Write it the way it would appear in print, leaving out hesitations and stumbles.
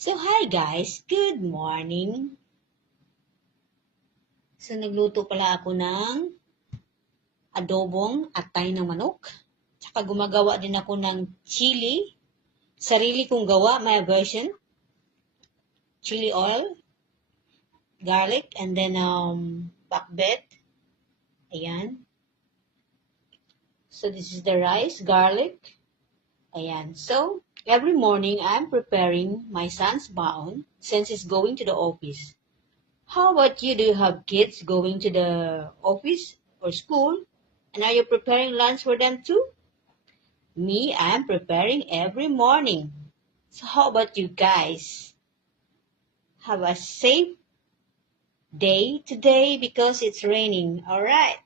So, hi guys! Good morning! So, nagluto pala ako ng adobong atay ng manok. Tsaka gumagawa din ako ng chili. Sarili kong gawa, my version. Chili oil, garlic, and then bakbet. Ayan. So, this is the rice, garlic. Ayan. So, every morning, I'm preparing my son's baon since he's going to the office. How about you? Do you have kids going to the office or school? And are you preparing lunch for them too? Me, I'm preparing every morning. So how about you guys? Have a safe day today because it's raining. All right.